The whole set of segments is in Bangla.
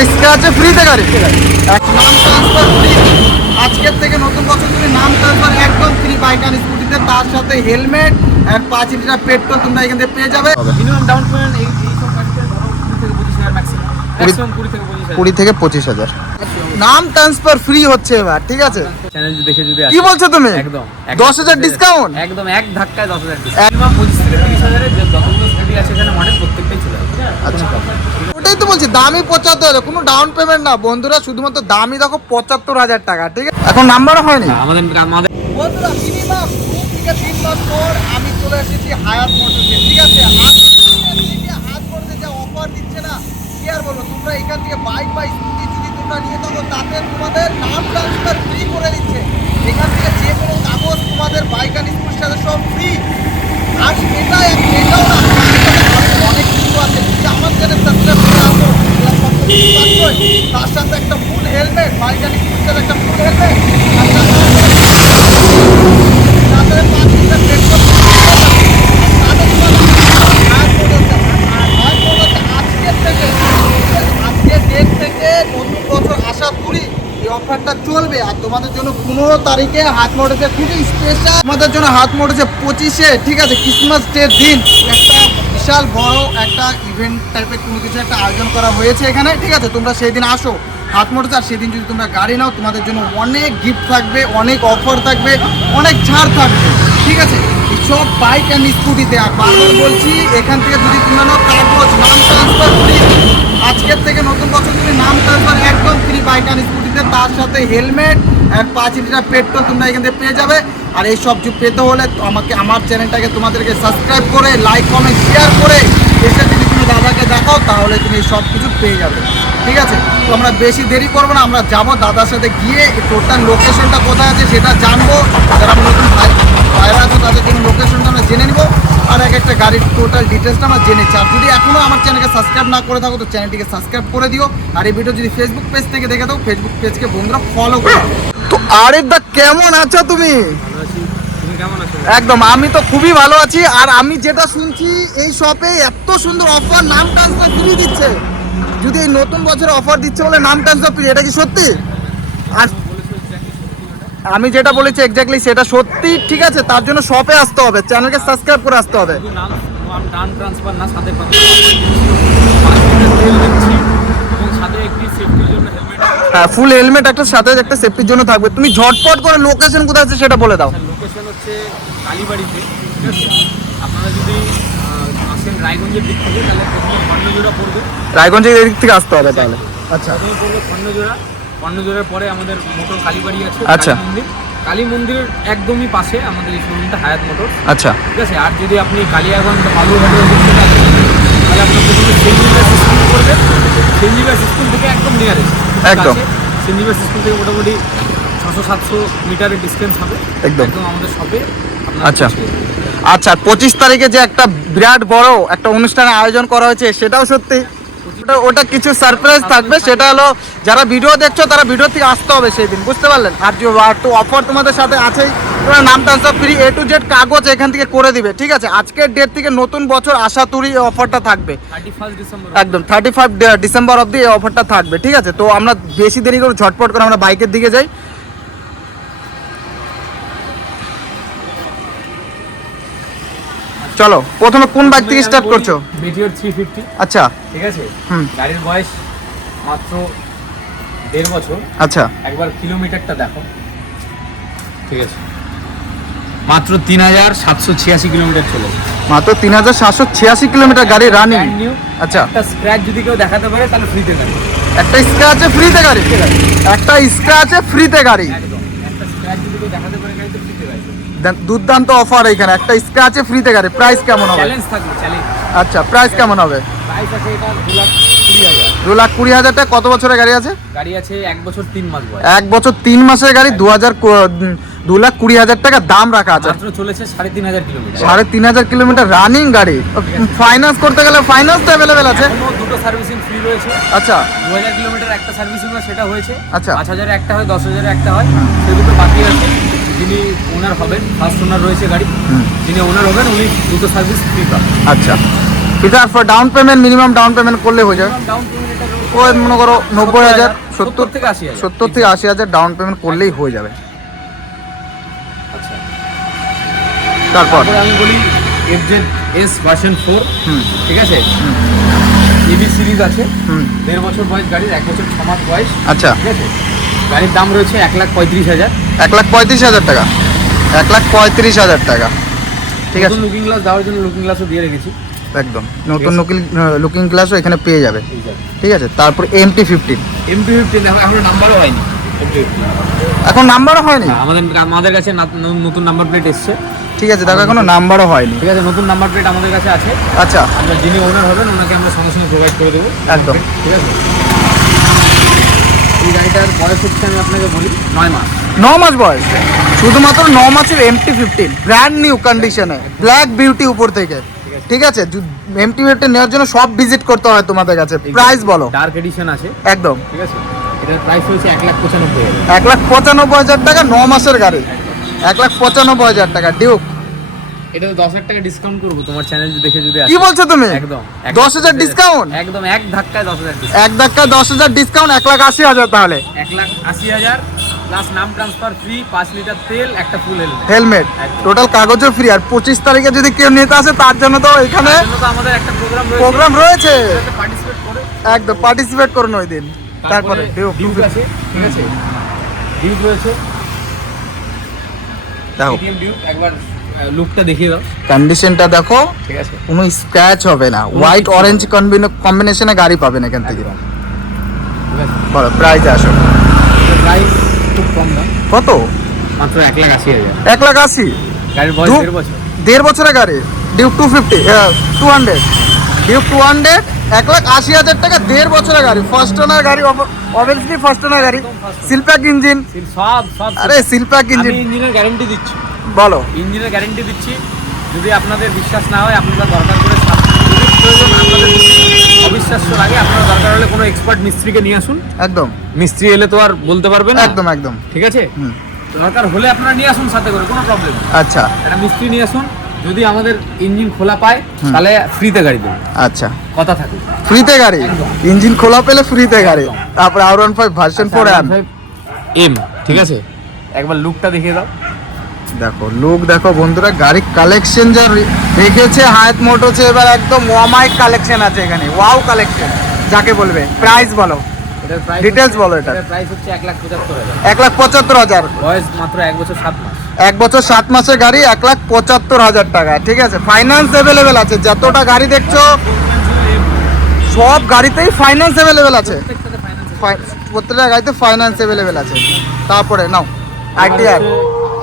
একটা স্ক্র্যাচে ফ্রিতে গাড়ি, নাম ট্রান্সফার ফ্রি। আজকের থেকে নতুন বছর তুমি নাম ট্রান্সফার একদম ফ্রি বাইক আর স্কুটিতে, তার সাথে হেলমেট আর 5 লিটার পেট্রোল তোমরা এখান থেকে পেয়ে যাবে। মিনিমাম ডাউন পেমেন্ট এই সব গাড়িতে ধরো 20 থেকে 25,000 ম্যাক্সিমাম 20 থেকে 25,000। 20 থেকে 25,000 নাম ট্রান্সফার ফ্রি হচ্ছে এবার, ঠিক আছে? চ্যানেল দেখে যদি কি বলছো তুমি? একদম 10,000 ডিসকাউন্ট, একদম এক ধাক্কায় 10,000 ডিসকাউন্ট। মিনিমাম 25 থেকে 30,000 এর যে যতগুলো স্কুটি আছে এখানে মডেল প্রত্যেকটাই চলে আসবে। আচ্ছা, ওটাই তো বলছি, দামই 75,000, কোনো ডাউন পেমেন্ট না বন্ধুরা, শুধুমাত্র দামই দেখো 75,000 টাকা, ঠিক আছে? এখন নাম্বারও হয়নি আমাদের বন্ধুরা। মিনিমাম 2 থেকে 3 মাস পর আমি চলে এসেছি হায়াত মোটরসে, ঠিক আছে? হায়াত মোটরসে যে অফার দিচ্ছে না, কি আর বলবো, তোমরা এখান থেকে বাইক বা স্কুটি যদি তোমরা নিয়ে থাকো তাতে তোমাদের নাম ট্রান্সফার ফ্রি করে দিচ্ছে। এখান থেকে যে কোনো কাগজ তোমাদের বাইক আর স্কুটির সাথে সব ফ্রি। আর এটাও না, অনেক কিছু আছে। যদি আমার চ্যানেল সাবস্ক্রাইব করে আসো, তার সাথে একটা ফুল হেলমেট, বাইক আর স্কুটির সাথে একটা ফুল হেলমেট, অফারটা চলবে। আর তোমাদের জন্য 15 তারিখে হাত মোটরসে খুবই স্পেশাল, তোমাদের জন্য হাত মোটরসে 25-এ, ঠিক আছে, ক্রিসমাস ডের দিন একটা বিশাল বড় একটা ইভেন্ট টাইপের কোনো কিছু একটা আয়োজন করা হয়েছে এখানে, ঠিক আছে? তোমরা সেই দিন আসো হাত মোটরসে, আর সেদিন যদি তোমরা গাড়ি নাও তোমাদের জন্য অনেক গিফট থাকবে, অনেক অফার থাকবে, অনেক ছাড় থাকবে, ঠিক আছে? সব বাইক অ্যান্ড স্কুটিতে। আর বারবার বলছি, এখান থেকে যদি তোমরা নাও কাগজ, নাম ট্রান্সফার ফ্রি। আজকের থেকে নতুন বছর তুমি নাম ট্রান্সফার একদম ফ্রি বাইক আর স্কুটিতে, তার সাথে হেলমেট আর 5 লিটার পেট্রোল তোমরা এখান থেকে পেয়ে যাবে। আর এই সব পেতে হলে আমাকে আমার চ্যানেলটাকে তোমাদেরকে সাবস্ক্রাইব করে, লাইক কমেন্ট শেয়ার করে এসে যদি তুমি দাদাকে দেখাও, তাহলে তুমি সব কিছু পেয়ে যাবে, ঠিক আছে? তো আমরা বেশি দেরি করবো না, আমরা যাবো দাদার সাথে গিয়ে টোটাল লোকেশনটা কোথায় আছে সেটা জানবো। যারা নতুন বাইরে আছে তাদের জন্য লোকেশনটা আমরা জেনে নিবো, আর এক একটা গাড়ির টোটাল ডিটেলসটা আমরা জেনেছি। আর যদি এখনও আমার চ্যানেলকে সাবস্ক্রাইব না করে থাকো তো চ্যানেলটিকে সাবস্ক্রাইব করে দিও। আর এই ভিডিও যদি ফেসবুক পেজ থেকে দেখে থাকো, ফেসবুক পেজকে বন্ধুরা ফলো করো। তো আরিফ দা কেমন আছো তুমি? একদম, আমি তো খুবই ভালো আছি। আর আমি যেটা শুনছি এই শপে এত সুন্দর অফার, নাম ট্রান্সফার ফ্রি দিচ্ছে। যদি এই নতুন বছরে অফার দিচ্ছে বলে নাম ট্রান্সফার ফ্রি, এটা কি সত্যি? আর আমি যেটা বলেছি এক্স্যাক্টলি সেটা সত্যি, ঠিক আছে? তার জন্য শপে আসতে হবে, চ্যানেলকে সাবস্ক্রাইব করে আসতে হবে। নাম ট্রান্সফার না, সাথে হ্যাঁ, ফুল হেলমেট একটা সাথে একটা সেফটির জন্য থাকবে। তুমি ঝটপট করে লোকেশন কোথায় আছে সেটা বলে দাও। লোকেশন হচ্ছে কালীবাড়িতে, ঠিক আছে? আপনারা যদি আসেন রায়গঞ্জের দিক থেকে তাহলে প্রথমে খন্ডজোড়া পড়বে, রায়গঞ্জের দিক থেকে আসতে হবে তাহলে। আচ্ছা, প্রথমে পড়বে খন্ডজোড়া, খন্ডজোড়ার পরে আমাদের মোটর কালীবাড়ি আছে, আচ্ছা, কালী মন্দিরের একদমই পাশে আমাদের এই শোরুমটা হায়াত মোটর, আচ্ছা, ঠিক আছে? আর যদি আপনি কালিয়াগঞ্জ বালুরঘাটের দিক থেকে আসেন তাহলে আপনার প্রথমে সেন্ট স্কুল করবে, সেন্ট স্কুল থেকে একদম নিয়ারেস্ট, একদম সেন্ট স্কুল থেকে মোটামুটি 600-700 মিটারের ডিস্টেন্স হবে, একদম আমাদের শপে। আচ্ছা আচ্ছা, 25 তারিখে যে একটা বিরাট বড় একটা অনুষ্ঠানের আয়োজন করা হয়েছে সেটাও সত্যি? ওটা কিছু সারপ্রাইজ থাকবে, সেটা হলো যারা ভিডিও দেখছো তারা ভিডিও থেকে আসতে হবে সেই দিন, বুঝতে পারলেন? আর তো অফার তোমাদের সাথে আছেই, তোমরা নাম transfer free, A to Z কাগজ এখান থেকে করে দিবে, ঠিক আছে? আজকের ডেট থেকে নতুন বছর আসা তুরি এই অফারটা থাকবে, 31 ডিসেম্বর, একদম 35 ডিসেম্বর অবধি এই অফারটা থাকবে, ঠিক আছে? তো আমরা বেশি দেরি করে ঝটপট করে আমরা বাইকের দিকে যাই। চলো, প্রথমে কোন বাইক থেকে স্টার্ট করছো? মেটিওর 350, আচ্ছা, ঠিক আছে? গাড়ির বয়স মাত্র 1.5 বছর। আচ্ছা, একবার কিলোমিটারটা দেখো, ঠিক আছে? মাত্র 3786 কিলোমিটার চলেছে, মাত্র 3786 কিলোমিটার গাড়ি রানিং। আচ্ছা, একটা স্ক্র্যাচ যদি কেউ দেখাতে পারে তাহলে ফ্রিতে গাড়ি, একটা স্ক্র্যাচে ফ্রিতে গাড়ি, একটা স্ক্র্যাচে ফ্রিতে গাড়ি, একদম একটা স্ক্র্যাচ যদি কেউ দেখাতে পারে গাড়িতে ফ্রিতে গাড়ি। দুর্দান্ত অফার এখানে, একটা স্ক্র্যাচে ফ্রিতে গাড়ি। প্রাইস কেমন হবে? চ্যালেঞ্জ থাকবে, চ্যালেঞ্জ। আচ্ছা, প্রাইস কেমন হবে? প্রাইস আছে এটা 2,20,000। 2,20,000 টাকা। কত বছরের গাড়ি আছে? গাড়ি আছে 1 বছর 3 মাস বয়স। 1 বছর 3 মাসের গাড়ি, 2,20,000 টাকা দাম রাখা আছে। মাত্র চলেছে 3,500 কিলোমিটার। 3,500 কিলোমিটার রানিং গাড়ি। ফাইন্যান্স করতে গেলে ফাইন্যান্স তো অ্যাভেলেবেল আছে? দুটো সার্ভিসিং ফ্রি রয়েছে। আচ্ছা, 2000 কিলোমিটার একটা সার্ভিসিং হয়, সেটা হয়েছে। আচ্ছা, 5,000 একটা হয়, 10,000 একটা হয়, সেই দুটো বাকি আছে। যিনি ওনার হবেন, ফার্স্ট ওনার রয়েছে গাড়ি, যিনি ওনার হবেন উনি দুটো সার্ভিস ফ্রি পাবেন। আচ্ছা, এটা for down payment, minimum down payment করলে হয়ে যাবে? ডাউন পেমেন্ট এটা রয়েছে ওই মনে করো 90,000 70 থেকে 80,000 70 থেকে 80,000 ডাউন পেমেন্ট করলেই হয়ে যাবে। আচ্ছা, তারপর তারপরে আমি বলি FZ S ভার্সন 4, হুম ঠিক আছে। এবি সিরিজ আছে, হুম 1.5 বছর বয়স গাড়ির, 1 বছর 6 মাস বয়স, আচ্ছা ঠিক আছে। গাড়ির দাম রয়েছে 1,35,000। 1,35,000 টাকা, 1,35,000 টাকা, ঠিক আছে। লুকিং গ্লাস দেওয়ার জন্য লুকিং গ্লাসও দিয়ে রেখেছি, একদম নতুন লুকিং গ্লাসও এখানে পেয়ে যাবে, ঠিক আছে। তারপর MT-15, MT-15 দেখো এখনো নাম্বারও হয়নি। এখন নাম্বারও হয়নি, আমাদের কাছে নতুন নাম্বার প্লেট এসছে, ঠিক আছে। দেখো এখনো নাম্বারও হয়নি, ঠিক আছে। নতুন নাম্বার প্লেট আমাদের কাছে আছে। আচ্ছা আমরা যিনি ওনার হবেন ওনাকে আমরা সঙ্গে সঙ্গে প্রোভাইড করে দেবো, একদম, ঠিক আছে। এই গাড়িটার বয়স হচ্ছে আমি আপনাকে বলি 9 মাস। 9 মাস বয়স, শুধুমাত্র 9 মাসের MT-15 ব্র্যান্ড নিউ কন্ডিশনে, ব্ল্যাক বিউটি উপর থেকে, ঠিক আছে। MT-15 নেওয়ার জন্য সব ভিজিট করতে হয় তোমাদের কাছে। প্রাইস বলো। ডার্ক এডিশন আছে, একদম, ঠিক আছে। এটার প্রাইস হচ্ছে 1,95,000। 1,95,000 টাকা, 9 মাসের গাড়ি, 1,95,000 টাকা। ডিউক, এটা 10,000 টাকা ডিসকাউন্ট করবো তোমার চ্যানেল দেখে যদি কি বলছো তুমি? একদম 10,000 ডিসকাউন্ট, একদম এক ধাক্কায় 10,000 এক ধাক্কা 10,000 ডিসকাউন্ট, 1,80,000 তাহলে 1,80,000 প্লাস নাম ট্রান্সফার ফ্রি, 5 লিটার তেল, একটা ফুল হেলমেট। হেলমেট, টোটাল কাগজও ফ্রি। আর 25 তারিখে যদি কেউ নিতে আসে তার জন্য তো এখানে তো আমাদের একটা প্রোগ্রাম রয়েছে, পার্টিসিপেট করে একদম পার্টিসিপেট করুন ওই দিন। তারপরে ডিউক আছে, ঠিক আছে। ডিউক রয়েছে, দেখো এটিএম ডিউক, একবার লুকটা দেখিয়ে দাও, কন্ডিশনটা দেখো, ঠিক আছে। কোনো স্ক্র্যাচ হবে না, হোয়াইট অরেঞ্জ কম্বিনেশনে গাড়ি পাবেন এখান থেকে। ঠিক আছে। বলো প্রাইস আসো, প্রাইস খুব কম দাম, কত? মাত্র 1,80,000। 1,80,000, গাড়ির বয়স 1.5 বছর। 1.5 বছরের গাড়ি। ডিউক 200, ডিউক 200, 1,80,000 টাকা, 1.5 বছরের গাড়ি, ফার্স্ট ওনার গাড়ি, অবভিয়াসলি ফার্স্ট ওনার গাড়ি, সিলপ্যাক ইঞ্জিন। সব সব আরে সিলপ্যাক ইঞ্জিন, আমি ইঞ্জিনের গ্যারান্টি দিচ্ছি, বলো। ইঞ্জিনের গ্যারান্টি দিচ্ছি। যদি আপনাদের বিশ্বাস না হয়, আপনারা দরকার করে প্রয়োজন, আপনাদের যদি অবিশ্বাস্য লাগে, আপনারা দরকার হলে কোনো এক্সপার্ট মিস্ত্রিকে নিয়ে আসুন। একদম, মিস্ত্রি এলে তো আর বলতে পারবে না, একদম একদম, ঠিক আছে। হুম, দরকার হলে আপনারা নিয়ে আসুন সাথে করে, কোনো প্রবলেম নেই। আচ্ছা একটা মিস্ত্রি নিয়ে আসুন, যদি আমাদের ইঞ্জিন খোলা পায় তাহলে ফ্রিতে গাড়ি দেবো, আচ্ছা। কথা থাকে। ফ্রিতে গাড়ি, একদম। ইঞ্জিন খোলা পেলে ফ্রিতে গাড়ি। একদম। তারপরে R15 ভার্সন 4 এম, ঠিক আছে। একবার লুকটা দেখিয়ে দাও, দেখো লুক দেখো বন্ধুরা, গাড়ি কালেকশন যা রেখেছে হায়াত মোটরসে, এবার একদম ওয়ামাইক কালেকশন আছে এখানে, ওয়াও কালেকশন যাকে বলবে। প্রাইস বলো, এটার প্রাইস Details বলো এটা। এটার প্রাইস হচ্ছে 1,75,000। 1,75,000, বয়স মাত্র 1 বছর 7 মাস। 1 বছর 7 মাসের গাড়ি, 1,75,000 টাকা, ঠিক আছে। ফাইন্যান্স অ্যাভেলেবেল আছে, যতটা গাড়ি দেখছো সব গাড়িতেই ফাইন্যান্স অ্যাভেলেবেল আছে, প্রত্যেকটাতে ফাইন্যান্স। প্রত্যেকটা গাড়িতে ফাইন্যান্স অ্যাভেলেবেল আছে। তারপরে নাও ITR,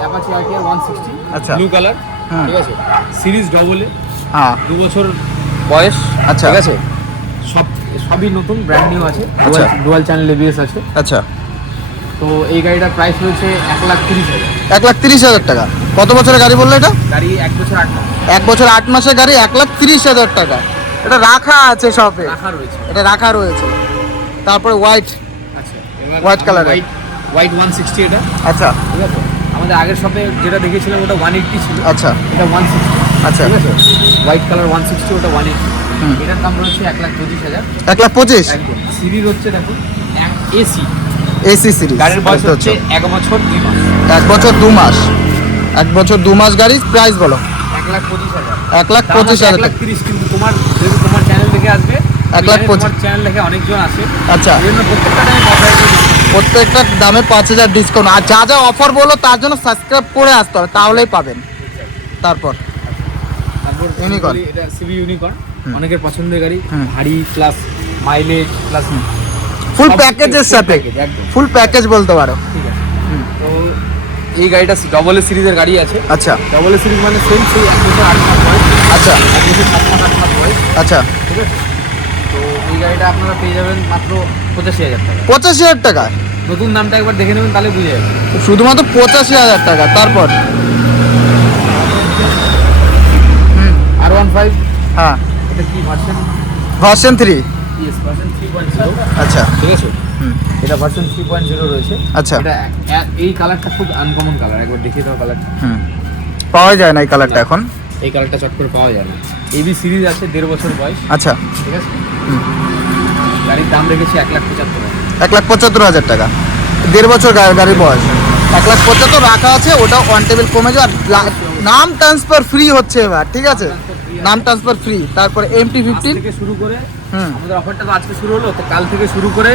অ্যাপাচি ITR 160, আচ্ছা। ব্লু কালার, হ্যাঁ। ঠিক আছে। সিরিজ ডবল এ, হ্যাঁ 2 বছর বয়স, আচ্ছা। ঠিক আছে। সবই নতুন, ব্র্যান্ড নিউ আছে, আচ্ছা। ডুয়াল চ্যানেল ABS আছে। আচ্ছা। তো এই গাড়িটার প্রাইস রয়েছে 1,30,000। 1,30,000 টাকা। কত বছরের গাড়ি বললে এটা? গাড়ি 1 বছর 8 মাস 1 বছর 8 মাসের গাড়ি, 1,30,000 টাকা। এটা রাখা আছে শপে, রাখা রয়েছে। এটা রাখা রয়েছে। তারপরে হোয়াইট, আচ্ছা, White color এর। হোয়াইট 160 এটা, আচ্ছা ঠিক আছে। আমাদের আগের শপে যেটা দেখেছিলাম ওটা 180 ছিল, আচ্ছা এটা 160, আচ্ছা, ঠিক আছে। হোয়াইট কালার 160, ওটা 180। হুম। এটার দাম রয়েছে 1,25,000। 1,25,000 একদম। সিরিজ হচ্ছে দেখুন এসি, এসি সিরিজ। গাড়ির বয়স হচ্ছে 1 বছর 2 মাস। 1 বছর 2 মাস, 1 বছর 2 মাস গাড়ি। প্রাইস বলো। 1,25,000। 1,25,000 টাকা। 1,30,000, কিন্তু তোমার যেহেতু তোমার চ্যানেল দেখে আসবে, 1,25,000 তোমার চ্যানেল দেখে অনেকজন আসে, আচ্ছা, এই জন্য প্রত্যেকটা টাইমে 5,000 প্রত্যেকটা দামে 5,000 ডিসকাউন্ট। আর যা যা অফার বলো তার জন্য সাবস্ক্রাইব করে আসতে হবে, তাহলেই পাবেন। তারপর তারপর Unicorn। এটা সিবি ইউনিকর্ন, হুম। অনেকের পছন্দের গাড়ি, হুম। ভারী প্লাস মাইলেজ প্লাস ফুল প্যাকেজের সাথে, একদম ফুল প্যাকেজ বলতে পারো। ঠিক আছে। তো এই গাড়িটা ডবল এ সিরিজের গাড়ি আছে। আচ্ছা ডবল এ সিরিজ মানে সেম সেই 1 বছর 8 মাস বয়স, আচ্ছা 1 বছর 7 মাস 8 মাস বয়স, আচ্ছা। ঠিক আছে। তো এই গাড়িটা আপনারা পেয়ে যাবেন মাত্র 85,000 টাকা। 85,000 টাকা, নতুন দামটা একবার দেখে নেবেন তাহলে বুঝে যাবেন। শুধুমাত্র 85,000 টাকা। তারপর R15, হ্যাঁ এটা কি ভার্সন? ভার্সন 3, ইয়েস, ভার্সন 3.0, আচ্ছা ঠিক আছে। হুম, এটা ভার্সন 3.0 রয়েছে। আচ্ছা। এটা এই কালারটা খুব আনকমন কালার, একবার দেখিয়ে দাও কালারটা। হুম, পাওয়া যায় না এই কালারটা এখন। এই কালারটা চট করে পাওয়া যায় না। এবি সিরিজ আছে, 1.5 বছর বয়স, আচ্ছা ঠিক আছে। হুম, গাড়ির দাম রেখেছি 1,75,000। 1,75,000 টাকা। 1.5 বছর গাড়ির বয়স, 1,75,000 রাখা আছে। ওটা ওয়ান টেবিল কমে যাবে। আর নাম ট্রান্সফার ফ্রি হচ্ছে এবার, ঠিক আছে, নাম ট্রান্সফার ফ্রি। তারপরে MT-15 থেকে শুরু করে হুম আমাদের অফারটা তো আজকে শুরু হলো, তো কাল থেকে শুরু করে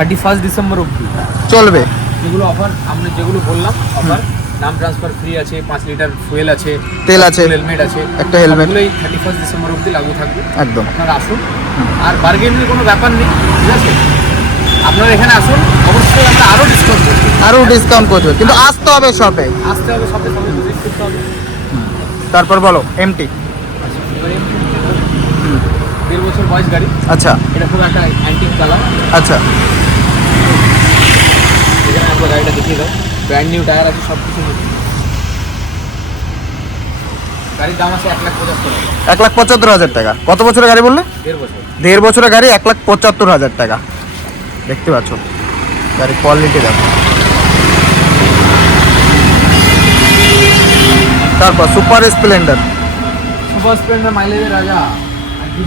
31 ডিসেম্বর অবধি চলবে। যেগুলো অফার আমরা যেগুলো বললাম অফার, নাম ট্রান্সফার ফ্রি আছে, 5 লিটার ফুয়েল আছে, তেল আছে, হেলমেট আছে, একটা হেলমেট, এগুলোই 31 ডিসেম্বর অবধি লাগু থাকবে। একদম। আপনারা আসুন, আর বার্গেনিংয়ের কোনো ব্যাপার নেই, ঠিক আছে। আপনারা এখানে আসুন, অবশ্যই আমরা আরও ডিসকাউন্ট করব, আরও ডিসকাউন্ট করবে, কিন্তু আসতে হবে শপে, আসতে হবে সবে সবে ভিজিট করতে হবে। তারপর বলো MT। এবারে 1.5 বছর বয়স গাড়ি। আচ্ছা এটা খুব একটা অ্যান্টিক কালার। আচ্ছা এখানে আপনার গাড়িটা দেখিয়ে দাও, ব্র্যান্ড নিউ টায়ার আছে, সব কিছু নতুন। গাড়ির দাম আছে 1,75,000। 1,75,000 টাকা। কত বছরের গাড়ি বললে? 1.5 বছর। 1.5 বছরের গাড়ি 1,75,000 টাকা। দেখতে পাচ্ছ গাড়ির কোয়ালিটি দেখো। তারপর সুপার স্প্লেন্ডার, সুপার স্প্লেন্ডার মাইলেজের রাজা।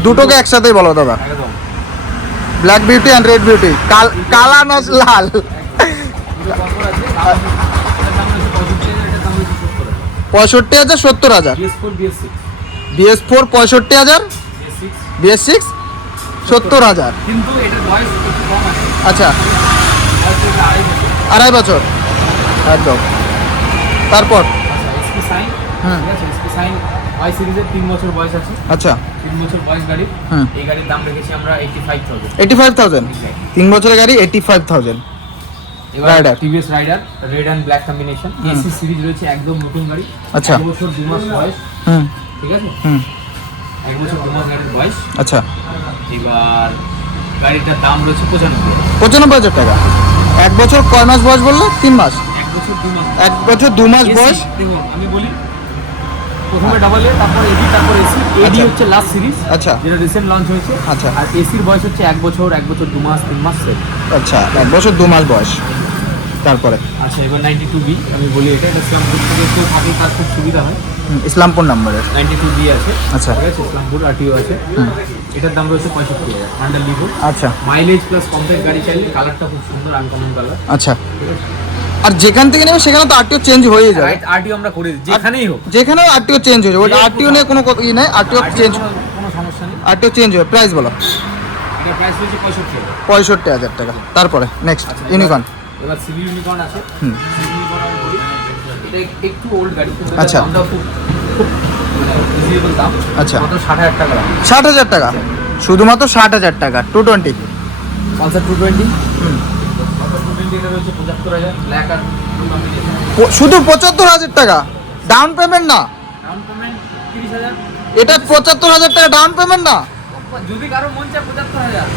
দুটোকে একসাথেই বলো দাদা। একদম। Black beauty and red beauty, কালা নস লাল। দুটো কম্বো আছে, এটার দাম হচ্ছে 65,000, এটার দাম হচ্ছে 65,000 70,000। BS4 BS6 BS4 65,000, BS6 BS6 70,000। কিন্তু এটার বয়স একটু কম আছে, আচ্ছা, বয়স হচ্ছে 2.5 2.5 বছর। বছর, একদম। তারপর আচ্ছা, SP সাইন, হুম। ঠিক আছে, SP সাইন Y সিরিজের 3 বছর বয়স আছে, আচ্ছা 3 বছর বয়স গাড়ি। হুম। এই গাড়ির দাম রেখেছি আমরা 85,000। 85,000, 3 বছরের গাড়ি 85,000। এবার Rider। TVS rider red and black combination, AC series রয়েছে, একদম নতুন গাড়ি। আচ্ছা। 1 বছর 2 মাস বয়স, হুম ঠিক আছে, হুম 1 বছর 2 মাস গাড়ির বয়স। আচ্ছা, এবার গাড়িটার দাম রয়েছে 95,000। 95,000 টাকা। 1 বছর কয় মাস বয়স বললে? 3 মাস। 1 বছর 2 মাস। 1 বছর 2 মাস বয়স। দেখুন আমি বলি, প্রথমে ডাবল এ, তারপর এডি, তারপর এসি। এডি আচ্ছা। হচ্ছে লাস্ট সিরিজ, আচ্ছা যেটা রিসেন্ট লঞ্চ হয়েছে। আচ্ছা। আর এসির বয়স হচ্ছে 1 বছর 2 মাস 3 মাস সেট। আচ্ছা, 1 বছর 2 মাস বয়স। তারপরে আচ্ছা, এবার 92B আমি বলি, এটা ইসলামপুর থেকে কেউ থাকলে তার খুব সুবিধা হয়। ইসলামপুর নাম্বারের। 92B আছে, আচ্ছা। ঠিক আছে, ইসলামপুর RTO আছে। এটার দাম রয়েছে 65,000, আন্ডার লিভো। আচ্ছা মাইলেজ প্লাস কমপ্লিট গাড়ি চাইলে, কালারটা খুব সুন্দর, আনকমন কালার। আচ্ছা। আর যেখান থেকে নেবে সেখানে তো RTO চেঞ্জ হয়ে যাবে। রাইট, RTO আমরা করে দিই যেখানেই হোক, যেখানেও RTO চেঞ্জ হয়ে যাবে। ওটা RTO নিয়ে কোনো ই নেই, RTO চেঞ্জ, কোনো সমস্যা নেই। RTO চেঞ্জ হবে। প্রাইস বলো। এটার প্রাইস রয়েছে 65,000। 65,000 টাকা। তারপরে নেক্সট ইউনিকর্ন। এবার সিভি ইউনিকর্ন আছে। হুম। সিভি ইউনিকর্ন আমি বলি, এটা একটু ওল্ড গাড়ি, কিন্তু আচ্ছা। দামটা খুব খুব রিজনেবল দাম। আচ্ছা। মাত্র 60,000 টাকা দাম। 60,000 টাকা, শুধুমাত্র 60,000 টাকা। 220। পালসার 220। হুম। পালসার 220 এটা রয়েছে 75,000, ব্ল্যাক আর ব্লু কম্বিনেশন। শুধু 75,000 টাকা ডাউন পেমেন্ট না? Down payment 30,000। এটা 75,000 টাকা ডাউন পেমেন্ট না? যদি কারো মন চায় 75,000,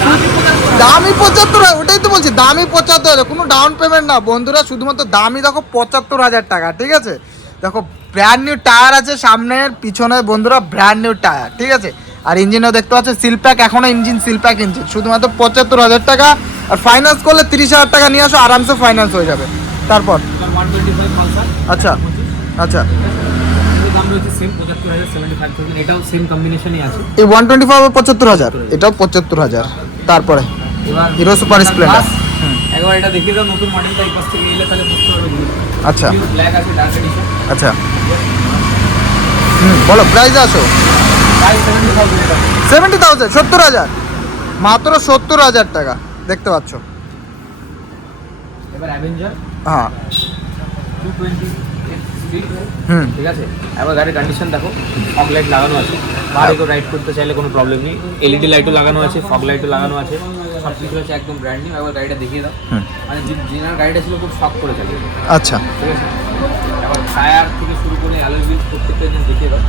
দামই 75,000। দামি 75,000, ওটাই তো বলছি, দামি 75,000, কোনো ডাউন পেমেন্ট না বন্ধুরা, শুধুমাত্র দামি দেখো 75,000 টাকা, ঠিক আছে। দেখো ব্র্যান্ড নিউ টায়ার আছে সামনের পিছনে বন্ধুরা, ব্র্যান্ড নিউ টায়ার, ঠিক আছে। আর ইঞ্জিনও দেখতে পাচ্ছ সিল প্যাক, এখনো ইঞ্জিন সিল প্যাক ইঞ্জিন, শুধুমাত্র 75,000 টাকা। আর ফাইন্যান্স করলে 30,000 টাকা নিয়ে আসো, আরামসে ফাইন্যান্স হয়ে যাবে। তারপর 125 পালসার। আচ্ছা আচ্ছা, এর দাম রয়েছে সেম 75,000, 75,000। এটাও সেম কম্বিনেশনই আছে। এই 125 75,000, এটাও 75,000। তারপরে এবার হিরো সুপার স্প্লেন্ডার। একবার এটা দেখিয়ে দাও, নতুন মডেলটা এই পাশ থেকে এলে তাহলে বুঝতে পারবে। আচ্ছা ব্ল্যাক আছে, ডার্ক এডিশন। আচ্ছা, বলো প্রাইস আসো। প্রাইস 70,000 টাকা। 70,000, 70,000, মাত্র 70,000 টাকা। দেখতে পাচ্ছ। এবার অ্যাভেঞ্জার হ্যাঁ 220 স্পিড, হুম ঠিক আছে। এবার গাড়ির কন্ডিশন দেখো, ফগ লাইট লাগানো আছে, বাইরে কেউ রাইড করতে চাইলে কোনো প্রবলেম নেই। এলইডি লাইটও লাগানো আছে, ফগ লাইটও লাগানো আছে, সব কিছু আছে, একদম ব্র্যান্ড নিউ। এবার গাড়িটা দেখিয়ে দাও, হুম। মানে যেনার গাড়িটা ছিল খুব শখ করে চালিয়ে, আচ্ছা, ঠিক আছে। এবার টায়ার থেকে শুরু করে অ্যালয় হুইল প্রত্যেকটা জিনিস দেখিয়ে দাও।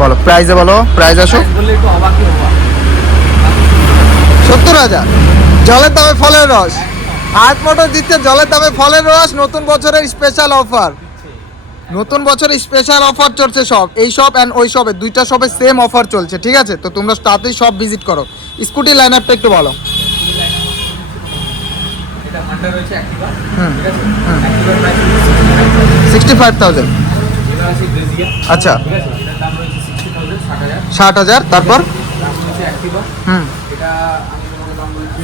বলো প্রাইসে, বলো প্রাইস আসো। প্রাইস বললে একটু অবাকই হবা। 70,000, জলের দামে ফলের রস। হাত মোটর দিচ্ছে জলের দামে ফলের রস, নতুন বছরের স্পেশাল অফার। নতুন বছরের স্পেশাল অফার চলছে সব, এই শপ অ্যান্ড ওই শপে, দুইটা শপে সেম অফার চলছে, ঠিক আছে। তো তোমরা তাড়াতাড়ি সব ভিজিট করো। স্কুটি লাইন আপটা একটু বলো। এটা হান্ডা রয়েছে অ্যাক্টিভা, হুম। ঠিক আছে। হুম। অ্যাক্টিভার প্রাইস 65,000। এবার আছে গ্রেজিয়া, আচ্ছা, ঠিক আছে। এটার দাম রয়েছে 60,000, 60,000। 60,000। তারপর দাম হচ্ছে অ্যাক্টিভা। হুম, এটা আমি তোমাকে দাম বলছি,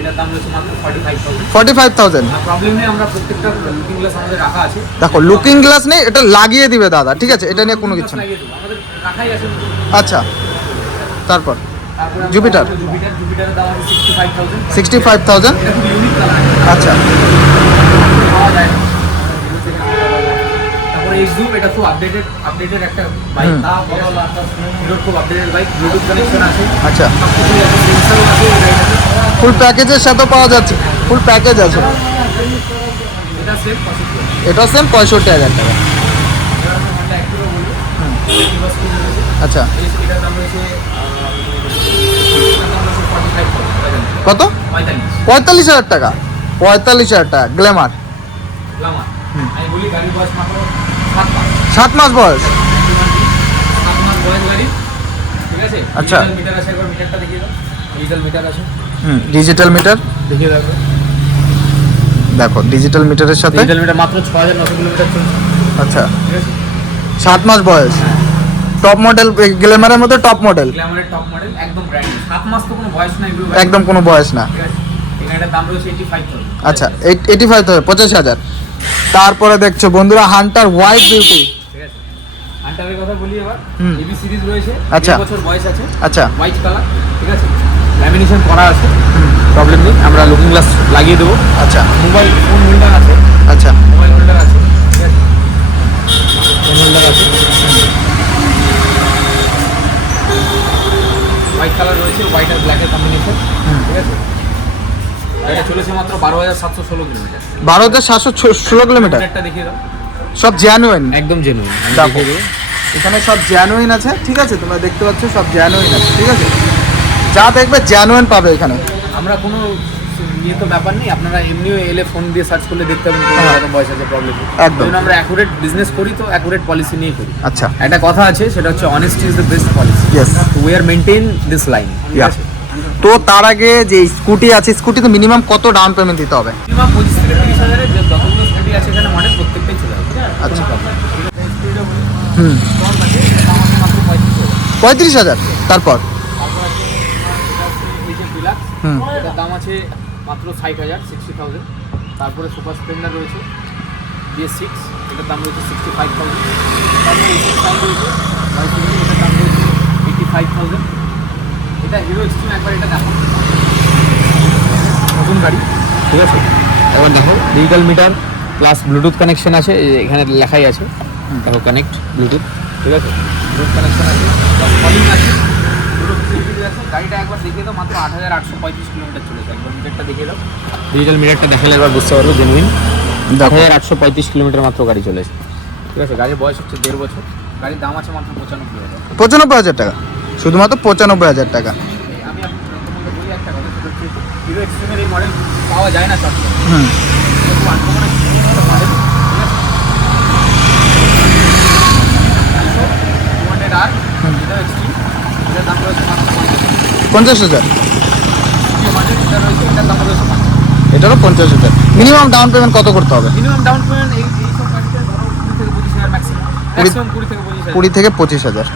এটার দাম হচ্ছে মাত্র 45,000। 45,000। প্রবলেম নেই, আমরা প্রত্যেকটা লুকিং গ্লাস আমাদের রাখা আছে। দেখো লুকিং গ্লাস নেই, এটা লাগিয়ে দিবে দাদা, ঠিক আছে, এটা নিয়ে কোনো কিছু নেই। লাগিয়ে দেবো, আমাদের রাখাই আছে। আচ্ছা, তারপর তারপরে আমরা জুপিটার। জুপিটারের দাম আছে 65,000। 65,000। এটা খুব ইউনিক কালার, আচ্ছা, পাওয়া যায় না। তারপরে এক্সুম, এটা খুব আপডেটেড একটা বাইক। হুম। তা বড় হিরোর খুব আপডেটেড বাইক, ব্লুটুথ কানেকশন আছে। আচ্ছা, সেন্সারও আছে এই গাড়িটাতে। ফুল প্যাকেজের সাথে পাওয়া যাচ্ছে, ফুল প্যাকেজ আছে। এটা সেম 65,000। এটা সেম 65,000 টাকা। এটা অ্যাক্টিভা বলবো। অ্যাক্টিভা স্কুল রয়েছে। আচ্ছা, এটার দাম রয়েছে 45,000। কত? 45,000 টাকা। 45,000 টাকা গ্ল্যামার। গ্লামার। আমি বলি গাড়ির বয়স মাত্র 7 মাস। 7 মাস বয়স। 7 মাস বয়স গাড়ি, ঠিক আছে। আচ্ছা। ডিজিটাল মিটার আছে, একবার মিটারটা দেখিয়ে দাও। ডিজিটাল মিটার আছে, হুম, ডিজিটাল মিটার। দেখিয়ে দাও। দেখো ডিজিটাল মিটারের সাথে। ডিজিটাল মিটার মাত্র 6,900 কিলোমিটার চলছে, আচ্ছা, ঠিক আছে। 7 মাস বয়স। টপ মডেল, গ্ল্যামারের মধ্যে টপ মডেল। গ্ল্যামারের টপ মডেল, একদম ব্র্যান্ড নিউ। 7 মাস তো কোনো বয়স নাই এগুলো। একদম কোনো বয়স না। ঠিক আছে। এই গাড়িটার দাম রয়েছে 85,000। আচ্ছা, 85,000, 85,000। তারপরে দেখছো বন্ধুরা হান্টার হোয়াইট বিউটি। ঠিক আছে। হান্টারের কথা বলি এবার। হুম। এবি সিরিজ রয়েছে, আচ্ছা। 1 বছর বয়স আছে, আচ্ছা, হোয়াইট কালার, ঠিক আছে। ল্যামিনেশন করা আছে, প্রবলেম নেই, আমরা লুকিং গ্লাস লাগিয়ে দেবো। আচ্ছা, মোবাইল ফোন হোল্ডার আছে, আচ্ছা, মোবাইল হোল্ডার আছে, ঠিক আছে। ফোন হোল্ডার আছে, হোয়াইট কালার রয়েছে, হোয়াইট আর ব্ল্যাকের কম্বিনেশন, ঠিক আছে। এটা চলেছে মাত্র 12,716 কিলোমিটার। 12,716 কিলোমিটার। একটা দেখিয়ে দাও। সব জেনুইন। একদম জেনুইন, দেখো এখানে সব জেনুইন আছে, ঠিক আছে, তোমরা দেখতে পাচ্ছ সব জেনুইন আছে, ঠিক আছে। যা দেখবে জেনুইন পাবে এখানে। আমরা কোনো নিয়ে তো ব্যাপার নেই, আপনারা এমনিও এলে ফোন দিয়ে সার্চ করলে দেখতে পাবেন হ্যাঁ। কত বয়স আছে, প্রবলেম নেই। একদম। আমরা অ্যাকুরেট বিজনেস করি, তো অ্যাকুরেট পলিসি নিয়ে করি। আচ্ছা, একটা কথা আছে, সেটা হচ্ছে honesty is the best policy. Yes. We are maintain this line. Yeah. তো তার আগে যে স্কুটি আছে, স্কুটিতে মিনিমাম কত ডাউন পেমেন্ট দিতে হবে? মিনিমাম 25 থেকে 30,000 যে যতগুলো স্কুটি আছে এখানে মডেল প্রত্যেকটাই চলে যাবে। আচ্ছা। কোনো problem নেই। হুম, Storm আছে, এটার দাম আছে মাত্র 35,000। 35,000। তারপর তারপর আছে এটা হচ্ছে এইচএফ ডিলাক্স, হুম, এটার দাম আছে মাত্র 60,000, 60,000। তারপরে সুপার স্প্লেন্ডার রয়েছে BS6, এটার দাম রয়েছে 65,000। তারপরে এটার রয়েছে এটার দাম রয়েছে 85,000। এটা হিরো এক্সট্রিম, একবার এটা দেখো, নতুন গাড়ি, ঠিক আছে। এবার দেখো digital meter plus Bluetooth connection আছে, এখানে লেখাই আছে, দেখো কানেক্ট ব্লুটুথ, ঠিক আছে। ব্লুটুথ কানেকশন আছে, প্লাস কলিং আছে, ব্লুটুথ ফেসিলিটি আছে। গাড়িটা একবার দেখিয়ে দাও, মাত্র 8,835 কিলোমিটার চলেছে। একবার মিটারটা দেখিয়ে দাও, ডিজিটাল মিটারটা দেখলে এবার বুঝতে পারবো জেনুইন। দেখো 8,835 কিলোমিটার মাত্র গাড়ি চলেছে, ঠিক আছে। গাড়ির বয়স হচ্ছে 1.5 বছর। গাড়ির দাম আছে মাত্র 95,000। 95,000 টাকা, শুধুমাত্র 95,000 টাকা। আমি আপনাকে বলি একটা কথা, সেটা হচ্ছে হিরো এক্সট্রিমের এই মডেল পাওয়া যায় না সব। হুম, খুব আনকমন একটা মডেল, ঠিক আছে। 200R হিরো এক্সট্রিম, এটার দাম রয়েছে মাত্র 50,000। যে মডেল এটা রয়েছে, এটার দাম রয়েছে 50,000। এটারও 50,000। মিনিমাম ডাউন পেমেন্ট কত করতে হবে? মিনিমাম ডাউন পেমেন্ট এই সব গাড়িতে ধরো 20 থেকে 25,000 ম্যাক্সিমাম 20 থেকে 25,000। 20 থেকে 25,000।